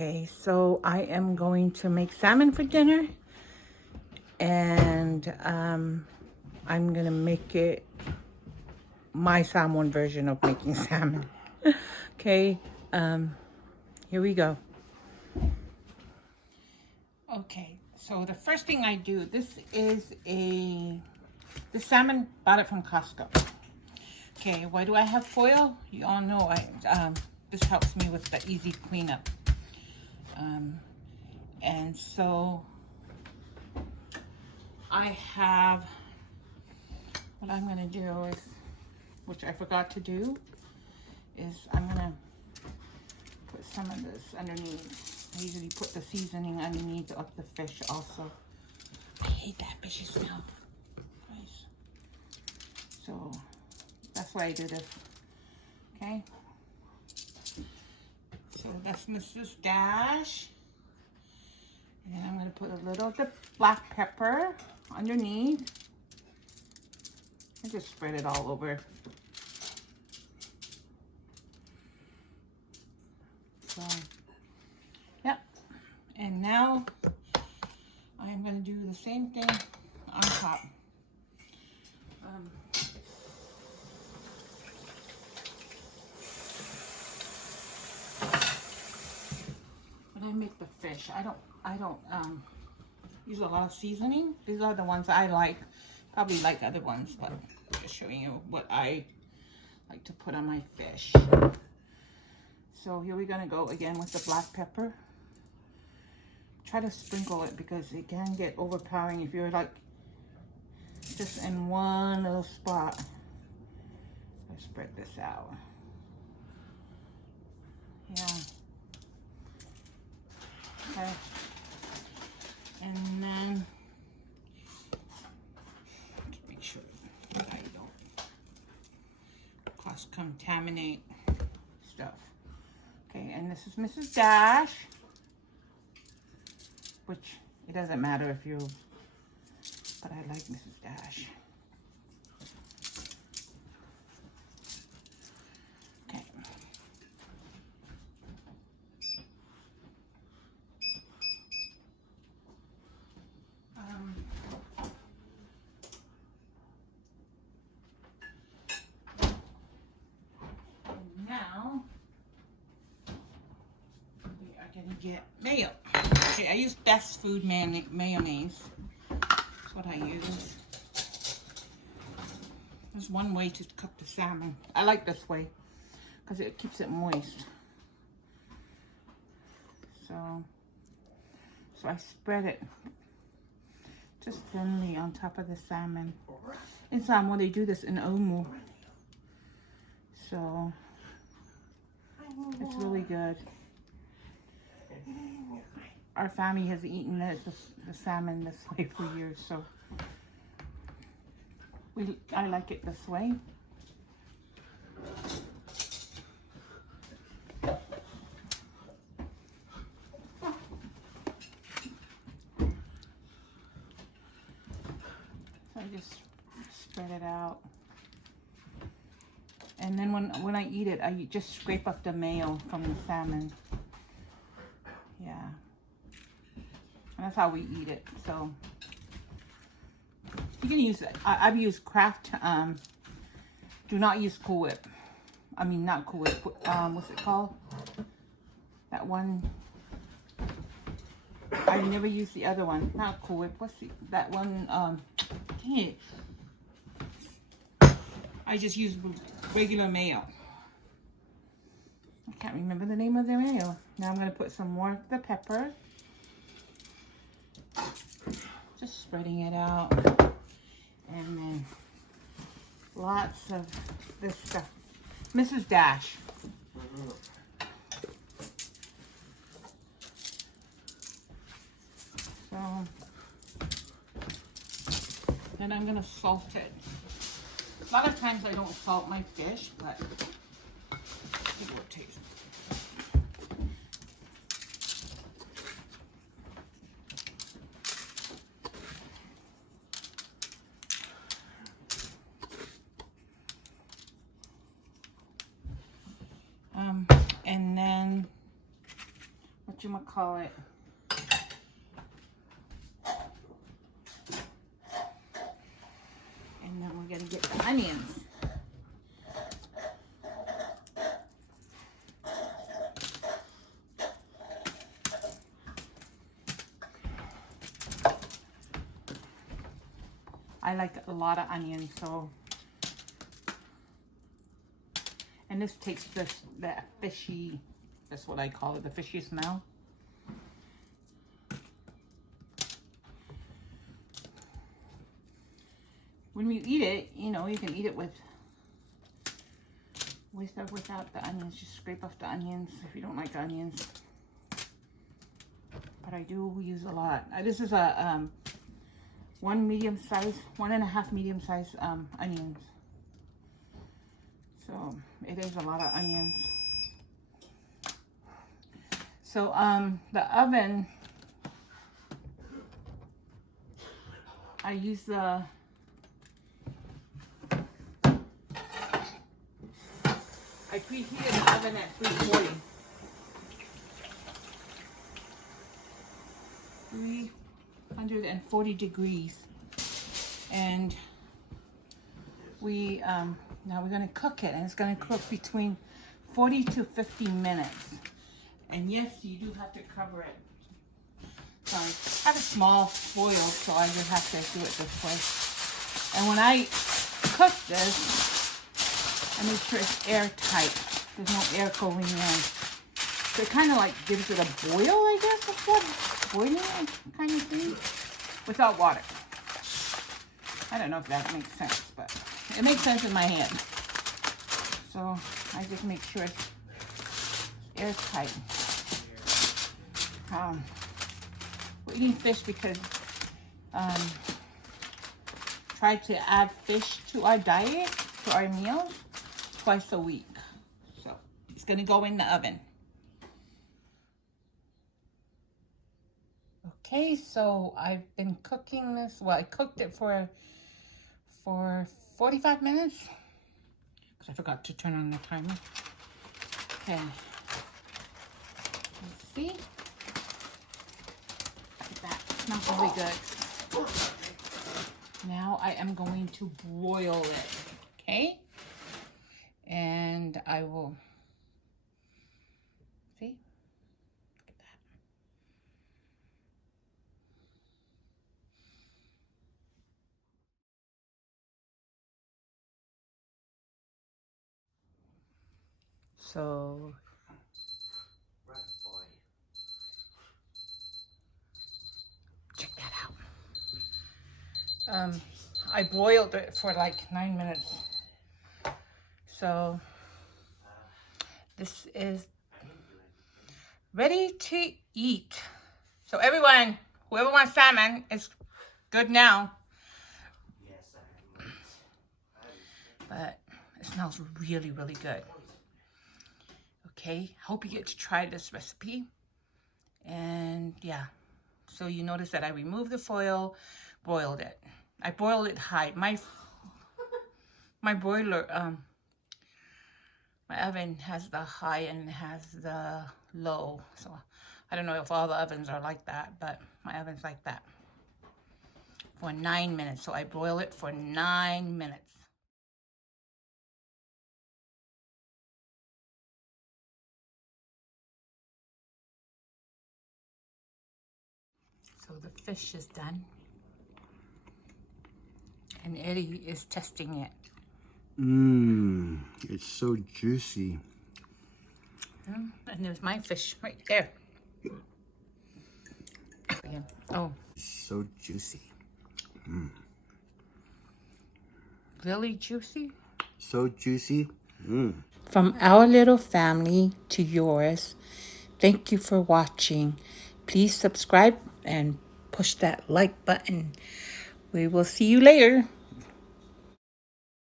Okay, so I am going to make salmon for dinner, and I'm gonna make it my Samoan version of making salmon. Okay, here we go. Okay, so the first thing I do, this salmon, bought it from Costco. Okay, why do I have foil? You all know this helps me with the easy cleanup. And so I have, what I'm gonna do is, which I forgot to do, is I'm gonna put some of this underneath. I usually put the seasoning underneath of the fish also. I hate that fishy smell. Nice. So that's why I do this. Okay. So that's Mrs. Dash. And then I'm going to put a little of the black pepper underneath. I just spread it all over. So, yep. And now I'm going to do the same thing on top. When I make the fish, I don't use a lot of seasoning. These are the ones I like. Probably like other ones, but I'm just showing you what I like to put on my fish. So here we're gonna go again with the black pepper. Try to sprinkle it because it can get overpowering if you're like just in one little spot. Let's spread this out. Yeah. Okay. And then make sure that I don't cross-contaminate stuff. Okay, and this is Mrs. Dash, which it doesn't matter if you, but I like Mrs. Dash. Okay. Now we are gonna get mayo. Okay, I use Best Food mayonnaise. That's what I use. There's one way to cook the salmon. I like this way because it keeps it moist. So I spread it just thinly on top of the salmon. In Samoa, they do this in omu. So it's really good. Our family has eaten the salmon this way for years, so I like it this way. So I just spread it out. And then when I eat it, I just scrape up the mayo from the salmon. Yeah. And that's how we eat it. So you can use it. I've used Kraft. Do not use Cool Whip. I mean, not Cool Whip. What's it called? That one. I never used the other one. Not Cool Whip. What's that one? Dang it. I just use regular mayo. I can't remember the name of the mayo. Now I'm going to put some more of the pepper. Just spreading it out. And then lots of this stuff. Mrs. Dash. So then I'm going to salt it. A lot of times I don't salt my fish, but it will taste. And then whatchamacallit. And then we're gonna get the onions. I like a lot of onions, so. And this takes that fishy, that's what I call it, the fishy smell. When you eat it, you know, you can eat it with or without the onions. Just scrape off the onions if you don't like onions. But I do use a lot. This is a 1.5 medium size onions. So it is a lot of onions. So the oven, I use the I preheated the oven at 340. 340 degrees. And we now we're going to cook it, and it's going to cook between 40 to 50 minutes. And yes, you do have to cover it. So I have a small foil, so I just have to do it this way. And when I cook this, I make sure it's airtight. There's no air going in. So it kind of like gives it a boil, I guess, of what boiling kind of thing, without water. I don't know if that makes sense, but it makes sense in my head. So I just make sure it's airtight. We're eating fish because try to add fish to our diet, to our meals, twice a week. So it's gonna go in the oven. Okay, so I've been cooking this. Well, I cooked it for 45 minutes because I forgot to turn on the timer. Okay, let's see. Look at that, it smells really good. Now I am going to broil it, okay? And I will, see? Look at that. So, check that out. I broiled it for like 9 minutes. So, this is ready to eat. So everyone, whoever wants salmon, it's good now. But it smells really, really good. Okay, hope you get to try this recipe. And yeah, so you notice that I removed the foil, boiled it. I boiled it high. My broiler, my oven has the high and has the low. So I don't know if all the ovens are like that, but my oven's like that. For 9 minutes. So I boil it for 9 minutes. So the fish is done. And Eddie is testing it. It's so juicy. And there's my fish right there. Again. Oh. So juicy. Really juicy? So juicy. From our little family to yours, thank you for watching. Please subscribe and push that like button. We will see you later.